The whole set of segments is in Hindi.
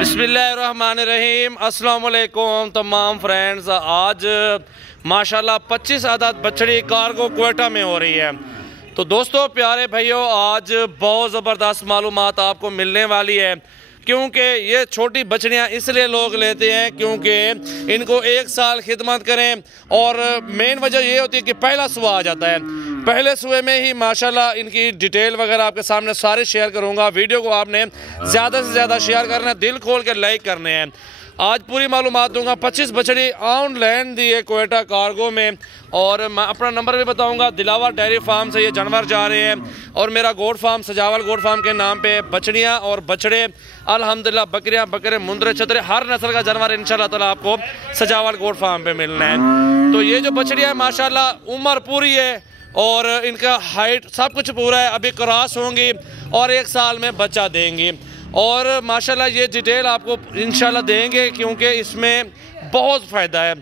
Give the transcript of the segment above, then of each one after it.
बिस्मिल्लाहिर्रहमानिर्रहीम। अस्सलाम वालेकुम तमाम फ्रेंड्स। आज माशाल्लाह 25 आदाद बछड़ी कार्गो क्वेटा में हो रही है। तो दोस्तों प्यारे भाइयों, आज बहुत ज़बरदस्त मालूमात आपको मिलने वाली है, क्योंकि ये छोटी बछड़ियाँ इसलिए लोग लेते हैं क्योंकि इनको 1 साल खिदमत करें, और मेन वजह ये होती है कि पहला सुबह आ जाता है। पहले सुबह में ही माशाल्लाह इनकी डिटेल वगैरह आपके सामने सारे शेयर करूँगा। वीडियो को आपने ज़्यादा से ज़्यादा शेयर करना है, दिल खोल के लाइक करने हैं। आज पूरी मालूमात दूंगा। 25 बछड़ी ऑन लैंड दी है क्वेटा कार्गो में, और मैं अपना नंबर भी बताऊंगा। दिलावर डेयरी फार्म से ये जानवर जा रहे हैं, और मेरा गोट फार्म सजावल गोट फार्म के नाम पे बछड़ियाँ और बछड़े अल्हम्दुलिल्लाह, बकरियाँ बकरे मुंदरे छतरे हर नस्ल का जानवर इंशाल्लाह ताला आपको सजावल गोट फार्म पे मिलना है। तो ये जो बछड़ियाँ माशाल्लाह उम्र पूरी है और इनका हाइट सब कुछ पूरा है, अभी क्रॉस होंगी और 1 साल में बच्चा देंगी। और माशाल्लाह ये डिटेल आपको इंशाल्लाह देंगे, क्योंकि इसमें बहुत फ़ायदा है।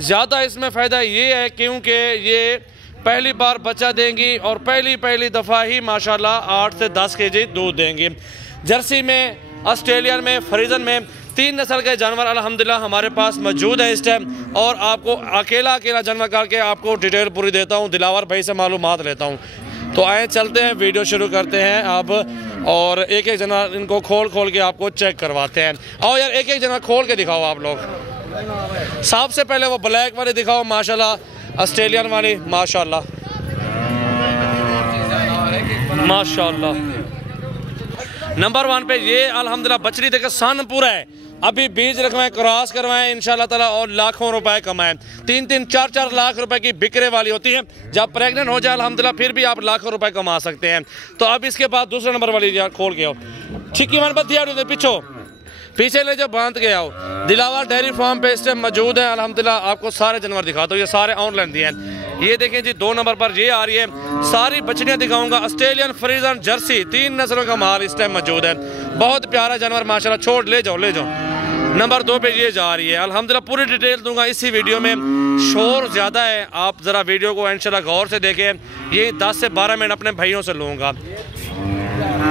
ज़्यादा इसमें फ़ायदा ये है क्योंकि ये पहली बार बच्चा देंगी और पहली दफ़ा ही माशाल्लाह 8 से 10 केजी दूध देंगी। जर्सी में, ऑस्ट्रेलियन में, फ्रीजन में 3 नस्ल के जानवर अल्हम्दुलिल्लाह हमारे पास मौजूद हैं इस टाइम। और आपको अकेला जानवर करके आपको डिटेल पूरी देता हूँ, दिलावर भाई से मालूमात लेता हूँ। तो आए चलते हैं, वीडियो शुरू करते हैं अब, और एक एक जानवर इनको खोल के आपको चेक करवाते हैं। और यार एक जानवर खोल के दिखाओ आप लोग। सबसे पहले वो ब्लैक वाली दिखाओ माशाल्लाह, ऑस्ट्रेलियन वाली माशाल्लाह माशाल्लाह। नंबर 1 पे ये अल्हम्दुलिल्लाह बछड़ी देखे सन पूरा है। अभी बीज रखवाएं, क्रॉस करवाएं इंशाल्लाह ताला, और लाखों रुपए कमाएं। 3-3, 4-4 लाख रुपए की बिक्रे वाली होती है। जब प्रेग्नेंट हो जाए अल्हम्दुलिल्लाह फिर भी आप लाखों रुपए कमा सकते हैं। तो अब इसके बाद दूसरे नंबर वाली खोल के आओ। छिक्की मन बत्ती आड़ू पीछे ले जो बांध के आओ। दिलावर डेयरी फार्म पे इस टाइम मौजूद है अल्हम्दुलिल्लाह। आपको सारे जानवर दिखाता हूँ, ये सारे ऑनलाइन दिए हैं। ये देखें जी 2 नंबर पर ये आ रही है, सारी बछड़ियाँ दिखाऊंगा। ऑस्ट्रेलियन, फ्रीजन, जर्सी 3 नस्लों का माल इस टाइम मौजूद है। बहुत प्यारा जानवर माशाल्लाह। छोड़ ले जाओ। नंबर 2 पे ये जा रही है अल्हम्दुलिल्लाह। पूरी डिटेल दूंगा इसी वीडियो में। शोर ज़्यादा है, आप ज़रा वीडियो को इंशाल्लाह गौर से देखें। ये 10 से 12 मिनट अपने भाइयों से लूँगा।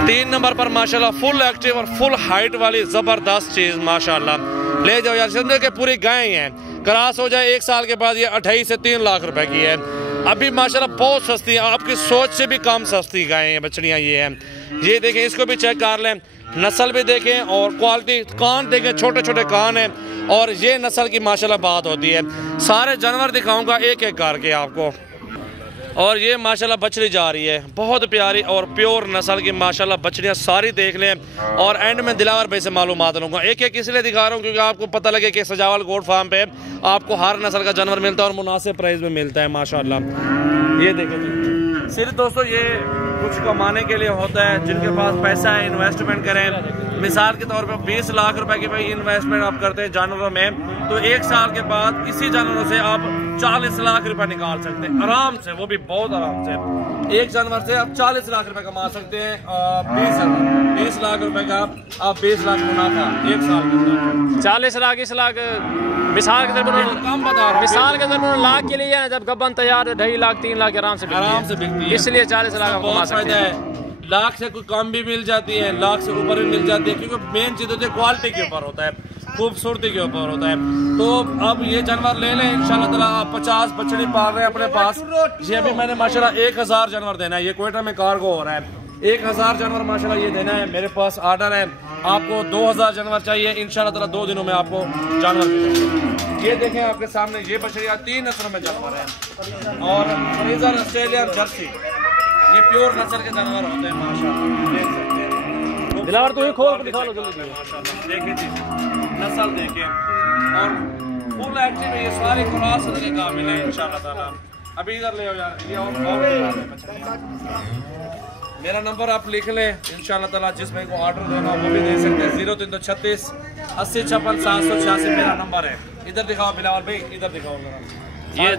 3 नंबर पर माशाल्लाह फुल एक्टिव और फुल हाइट वाली ज़बरदस्त चीज़ माशाल्लाह। ले जाओ यार, समझो कि पूरी गाय हैं। क्रॉस हो जाए 1 साल के बाद ये 28 से 3 लाख रुपए की है। अभी माशाल्लाह बहुत सस्ती है, आपकी सोच से भी कम सस्ती गायें हैं, बछड़ियाँ ये हैं। ये देखें, इसको भी चेक कर लें, नस्ल भी देखें और क्वालिटी। कान देखें, छोटे छोटे कान हैं, और ये नस्ल की माशाल्लाह बात होती है। सारे जानवर दिखाऊंगा एक एक करके आपको। और ये माशाल्लाह बछड़ी जा रही है, बहुत प्यारी और प्योर नस्ल की माशाल्लाह बछड़ियाँ सारी देख लें। और एंड में दिलावर भाई से मालूमात लूँगा। एक एक इसलिए दिखा रहा हूँ क्योंकि आपको पता लगे कि सजावल गोट फार्म पे आपको हर नस्ल का जानवर मिलता है और मुनासिब प्राइस में मिलता है माशाल्लाह। ये देखें जी, सिर्फ दोस्तों ये कुछ कमाने के लिए होता है। जिनके पास पैसा है इन्वेस्टमेंट करें। मिसाल के तौर पर 20 लाख रुपए की भाई इन्वेस्टमेंट आप करते हैं जानवरों में, तो 1 साल के बाद इसी जानवरों से आप 40 लाख रुपए निकाल सकते हैं आराम से, वो भी बहुत आराम से। एक जानवर से आप 40 लाख रुपए कमा सकते हैं। 20 लाख रुपए का आप 20 लाख मुनाफा 1 साल के। 40 लाख, 20 लाख मिसाल के तौर पर कम बता रहा हूं। मिसाल के तौर पर लाख के लिए ना, जब गबन तैयार 2.5 लाख 3 लाख आराम से बिकती है। इसलिए 40 लाख कमा सकते हैं। लाख से कोई कम भी मिल जाती है, लाख से ऊपर भी मिल जाती है, क्योंकि मेन चीज़ होती है क्वालिटी के ऊपर होता है, खूबसूरती के ऊपर होता है। तो अब ये जानवर ले लें इंशाल्लाह ताला। आप 50 बछड़ी पाल रहे हैं अपने पास। ये अभी मैंने माशाल्लाह 1000 जानवर देना है। ये क्वेटा में कार्गो हो रहा है, 1000 जानवर माशाल्लाह ये देना है। मेरे पास ऑर्डर है, आपको 2000 जानवर चाहिए इंशाल्लाह ताला। 2 दिनों में आपको जानवर मिलेंगे। ये देखें आपके सामने, ये बछड़ियाँ 3 नस्लों में जानवर है, और फ्रीजन, ऑस्ट्रेलियन, जर्सी ये प्योर नस्ल के जानवर होते हैं माशाल्लाह। देख सकते हैं दिलावर, तो ये खोल के दिखा लो जल्दी। माशाल्लाह देखें जी, नस्ल देखें, और फुल एक्टिव है। ये सारे क्रॉस के काबिल है इंशाल्लाह ताला। अभी इधर ले आओ यार, ये और मेरा नंबर आप लिख लें इंशाल्लाह ताला। जिस भाई को ऑर्डर देना वो भी दे सकते हैं। 0336 80 56 786 मेरा नंबर है। इधर दिखाओ बिलावल भाई, इधर दिखाओ ये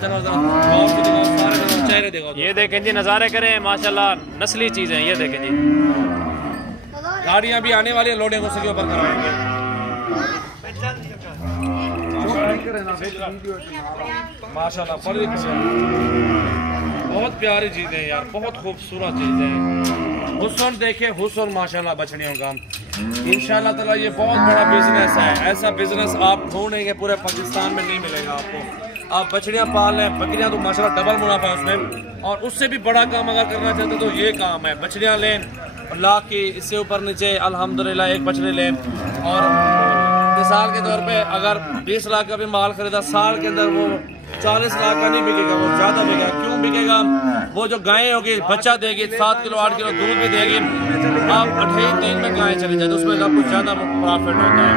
चेहरे दिखाओ। ये देखें जी, नज़ारे करें माशाल्लाह, नस्ली चीज़ है। ये देखें जी, गाड़ियाँ भी आने वाली है, लोडिंग उसके ऊपर करवाएंगे। माशाल्लाह बहुत प्यारी चीज़ें यार, बहुत खूबसूरत चीज़ें हैं। हुस्न देखे, हुस्न माशाल्लाह बछड़ियों का। इंशाल्लाह ताला ये बहुत बड़ा बिजनेस है। ऐसा बिजनेस आप ढूंढेंगे पूरे पाकिस्तान में नहीं मिलेगा आपको। आप बछड़ियाँ पाल लें, बकरियाँ तो माशाल्लाह डबल मुनाफा है उसमें। और उससे भी बड़ा काम अगर करना चाहते तो ये काम है, बछड़ियाँ लें लाख की, इससे ऊपर नीचे अल्हम्दुलिल्लाह एक बछड़े लें। और मिसाल के तौर पे अगर 20 लाख का भी माल खरीदा, साल के अंदर वो 40 लाख का नहीं बिकेगा, वो ज़्यादा बिकेगा। क्यों बिकेगा? वो जो गायें होगी बच्चा देगी, 7 किलो 8 किलो दूध भी देगी। आप 28 दिन में गायें चली जाए तो उसमें आपको ज़्यादा प्रॉफिट होता है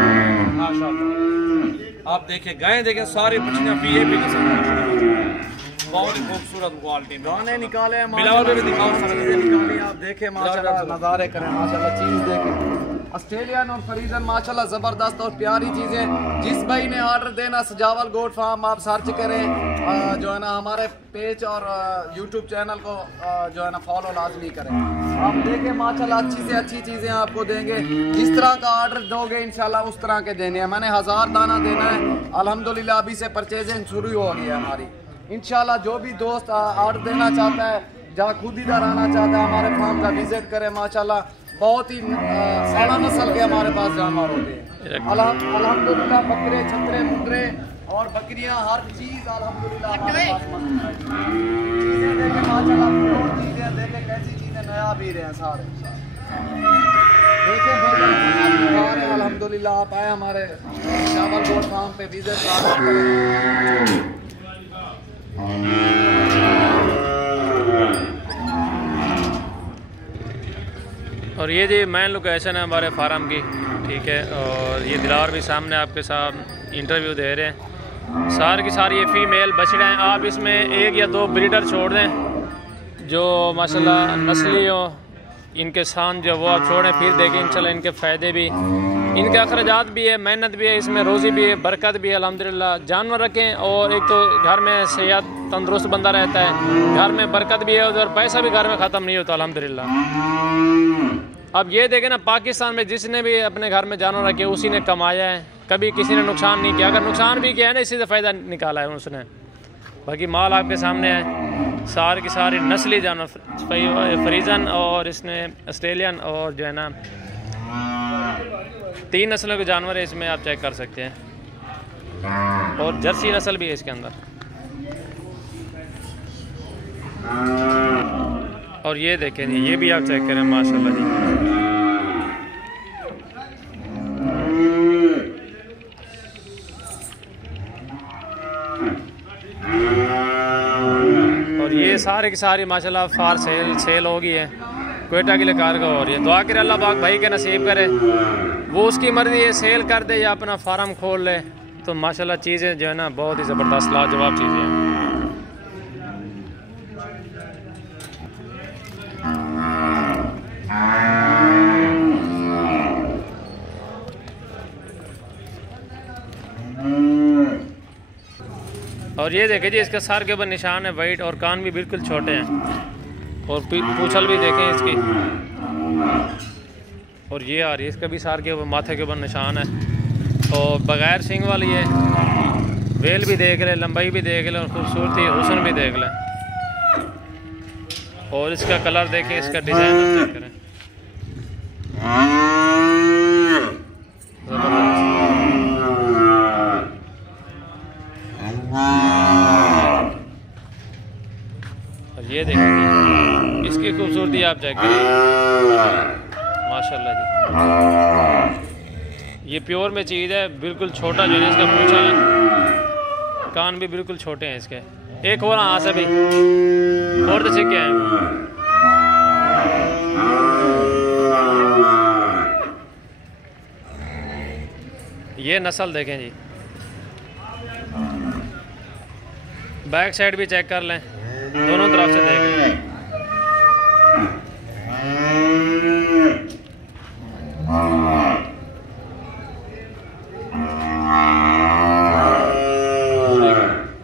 माशाल्लाह। आप देखिए गायें देखें, सारी बछड़ियाँ पीए भी बहुत ही खूबसूरत क्वालिटी गाने निकाले, बिलावल भी दिखाओ, निकाली आप देखे माशाल्लाह, नज़ारे करें माशाल्लाह, चीज़ देखें। ऑस्ट्रेलियन और फ्रीजन माशाल्लाह ज़बरदस्त और प्यारी चीज़ें। जिस भाई ने ऑर्डर देना सजावल गोट फार्म आप सर्च करें, जो है ना हमारे पेज और यूट्यूब चैनल को जो है ना फॉलो लाजमी करें। आप देखें माशाल्लाह अच्छी से अच्छी चीज़ें आपको देंगे। जिस तरह का ऑर्डर दोगे इंशाल्लाह उस तरह के देने हैं। मैंने 1000 दाना देना है अल्हम्दुलिल्लाह, अभी से परचेजिंग शुरू हो गई है हमारी। इंशाल्लाह जो भी दोस्त ऑर्डर देना चाहता है, जहाँ खुद इधर आना चाहता है, हमारे फार्म का विजिट करें। माशाल्लाह बहुत ही सारा नस्ल के हमारे पास जानवर होते हैं अल्हम्दुलिल्लाह। बकरे, छतरे, मुंडरे और बकरियां, हर चीज़ अल्हम्दुलिल्लाह हमारे पास मौजूद है। चीज़ें देखें माशाल्लाह, चीज़ें देखें कैसी चीज़ें नया भी रहे हैं सारे। देखें भाई अल्हम्दुलिल्लाह आप आए हमारे चावल गोट फार्म पे विजिट करें। और ये जी मेन लोकेशन है हमारे फार्म की, ठीक है। और ये दिलावर भी सामने आपके साथ इंटरव्यू दे रहे हैं। सारी की सारी ये फीमेल बछड़े हैं। आप इसमें 1 या 2 ब्रीडर छोड़ दें जो माशाल्लाह नस्ली हो, इनके शान जो वो आप छोड़ें, फिर देखें इंशाल्लाह इनके फ़ायदे भी, इनके अखराजात भी है, मेहनत भी है, इसमें रोज़ी भी है, बरकत भी है अल्हम्दुलिल्लाह। जानवर रखें और एक तो घर में सेहत तंदुरुस्त बंदा रहता है, घर में बरकत भी है और पैसा भी घर में ख़त्म नहीं होता अल्हम्दुलिल्लाह। अब ये देखें ना, पाकिस्तान में जिसने भी अपने घर में जानवर रखे उसी ने कमाया है, कभी किसी ने नुकसान नहीं किया। अगर नुकसान भी किया है ना, इसी से फ़ायदा निकाला है उसने। बाकी माल आपके सामने है, सारी की सारी नस्ली जानवर, फ्रीजन और इसने ऑस्ट्रेलियन और जो है ना 3 नस्लों के जानवर है इसमें, आप चेक कर सकते हैं। और जर्सी नस्ल भी है इसके अंदर। और ये देखें जी, ये भी आप चेक करें माशाल्लाह जी। और ये सारे की सारी माशाल्लाह फार सेल हो गई है, क्वेटा के लिए कारगर हो रही है। दुआ करे अल्लाह पाक भाई के नसीब करे, वो उसकी मर्जी है, सेल कर दे या अपना फार्म खोल ले, तो माशाल्लाह चीज़ें जो है ना बहुत ही ज़बरदस्त लाजवाब चीज़ें हैं। और ये देखें जी, इसके सर के ऊपर निशान है वाइट, और कान भी बिल्कुल छोटे हैं, और पूंछल भी देखें इसकी। और ये आ रही है, इसका भी सर के ऊपर, माथे के ऊपर निशान है, और बगैर सिंग वाली है। वेल भी देख ले, लंबाई भी देख ले, और खूबसूरती हुस्न भी देख ले। और इसका कलर देखें, इसका डिज़ाइन चेक करें, और ये देखेंगे इसकी खूबसूरती आप चेक करें माशाल्लाह जी। ये प्योर में चीज़ है, बिल्कुल छोटा जो है इसका पूंछा है, कान भी बिल्कुल छोटे हैं इसके। एक और हाँ से भाई और तो क्या है। ये नस्ल देखें जी, बैक साइड भी चेक कर लें, दोनों तरफ से देख लें।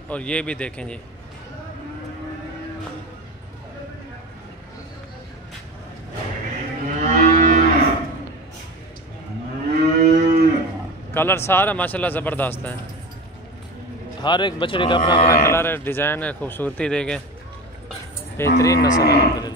और ये भी देखें जी, कलर सारा माशाल्लाह ज़बरदस्त है। हर एक बछड़े का अपना अपना कलर है, डिज़ाइन है, खूबसूरती देखें, बेहतरीन नस्ल है।